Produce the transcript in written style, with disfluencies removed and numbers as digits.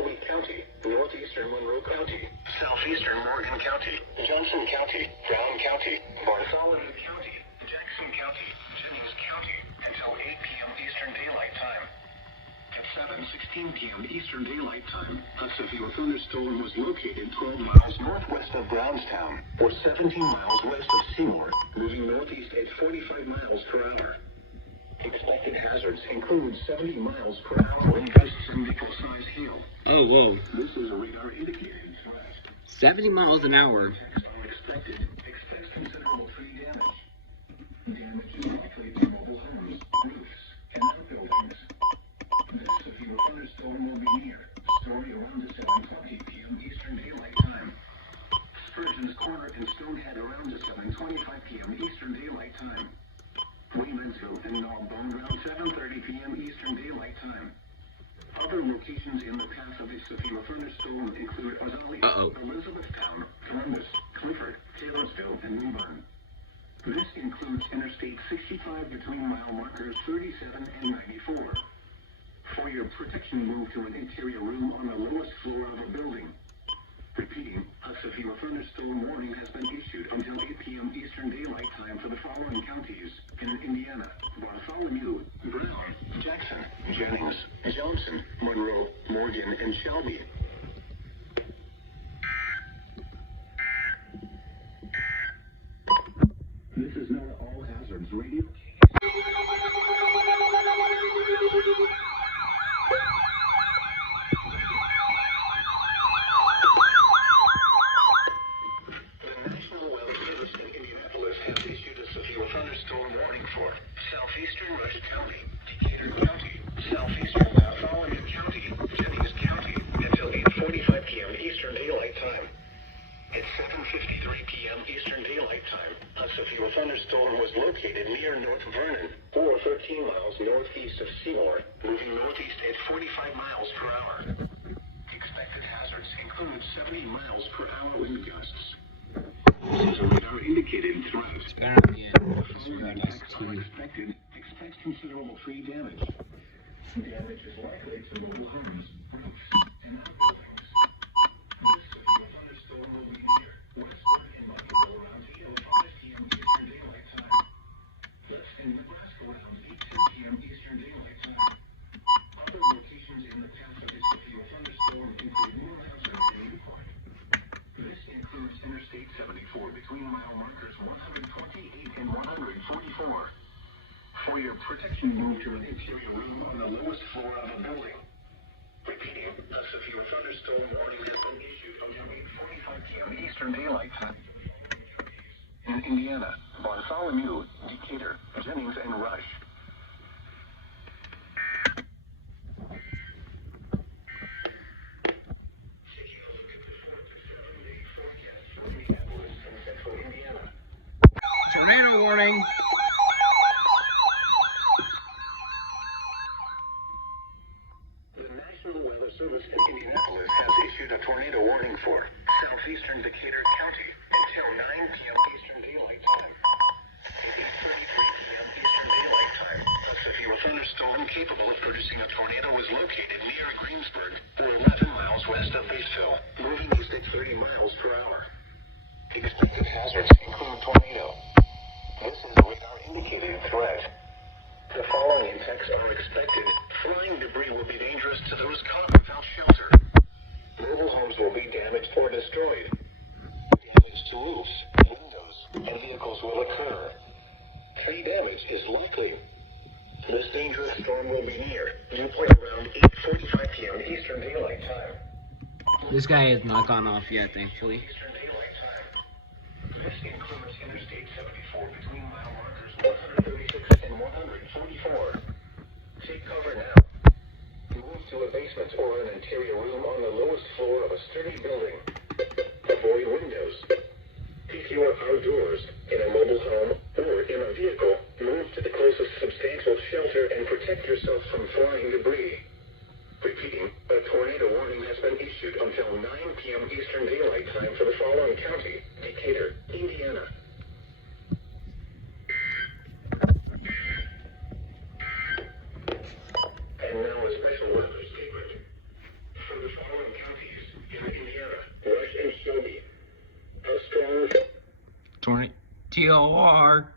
Shelby County, northeastern Monroe County, southeastern Morgan County, Johnson County, Brown County, Bartholomew County, Jackson County, Jennings County, until 8 p.m. Eastern Daylight Time. At 7:16 p.m. Eastern Daylight Time, a severe thunderstorm was located 12 miles northwest of Brownstown, or 17 miles west of Seymour, moving northeast at 45 miles per hour. Expected hazards include 70 miles per hour wind gusts and vehicle-sized hail. Oh, whoa. This is a radar indicated threat. 70 miles an hour. Are expected. Expect considerable tree damage. Damage is likely to mobile homes, roofs, and outbuildings. This severe thunderstorm will be near. Story around 7:20 p.m. Eastern Daylight Time. Spurgeon's Corner and Stonehead around 7:25 p.m. Eastern Daylight Time. Waymansville and Knobbone around 7:30 p.m. Eastern Daylight Time. Other locations in the path of this severe thunderstorm include Azalea, Elizabethtown, Columbus, Clifford, Taylorsville, and Newbern. This includes Interstate 65 between mile markers 37 and 94. For your protection, move to an interior room on the lowest floor of a building. Repeating, a severe thunderstorm warning has been issued until 8 p.m. Eastern Daylight Time for the following counties in Indiana: Bartholomew, Brown, Jackson, Jennings, Johnson, Monroe, Morgan, and Shelby. This is NOAA All Hazards Radio. Thunderstorm warning for southeastern Rush County, Decatur County, southeastern Bartholomew County, Jennings County, until 8:45 p.m. Eastern Daylight Time. At 7:53 p.m. Eastern Daylight Time, a severe thunderstorm was located near North Vernon, or 13 miles northeast of Seymour, moving northeast at 45 miles per hour. Expected hazards include 70 miles per hour wind gusts. This is a radar indicated threat. Unexpected. Expect considerable tree damage. Damage is likely to mobile homes, roofs, and outbuildings. This severe thunderstorm will be near Westport and Buffalo around 8:05 p.m. Eastern Daylight Time. West and Nebraska around 8:02 p.m. Eastern Daylight Time. Other locations in the path of this severe thunderstorm include Morehouse and Newport. This includes Interstate 74 between mile markers 128 and 144. For your protection, move to an interior room on the lowest floor of a building. Repeating, a severe thunderstorm warning has been issued until 8:45 p.m. Eastern Daylight Time. In Indiana, Bartholomew, Decatur, Jennings, and Rush. Tornado warning. The National Weather Service in Indianapolis has issued a tornado warning for southeastern Decatur County until 9 p.m. Eastern Daylight Time. At 8:33 p.m. Eastern Daylight Time, a severe thunderstorm capable of producing a tornado was located near Greensburg, or 11 miles west of Batesville, moving east at 30 miles per hour. Expected hazards include tornado. This is a radar indicated threat. The following impacts are expected. Flying debris will be dangerous to those caught without shelter. Mobile homes will be damaged or destroyed. Damage to roofs, windows, and vehicles will occur. Tree damage is likely. This dangerous storm will be near Newport around 8:45 p.m. Eastern Daylight Time. This guy has not gone off yet, thankfully. Eastern Daylight Time. This includes Interstate 74 between mile markers 136 and 144. Take cover now. Move to a basement or an interior room on the lowest floor of a sturdy building. Avoid windows. If you are outdoors, in a mobile home, or in a vehicle, move to the closest substantial shelter and protect yourself from flying debris. Repeating, a tornado warning has been issued until 9 p.m. Eastern Daylight Time for the following county: Decatur, Indiana. And now a special weather statement. For the following TOR.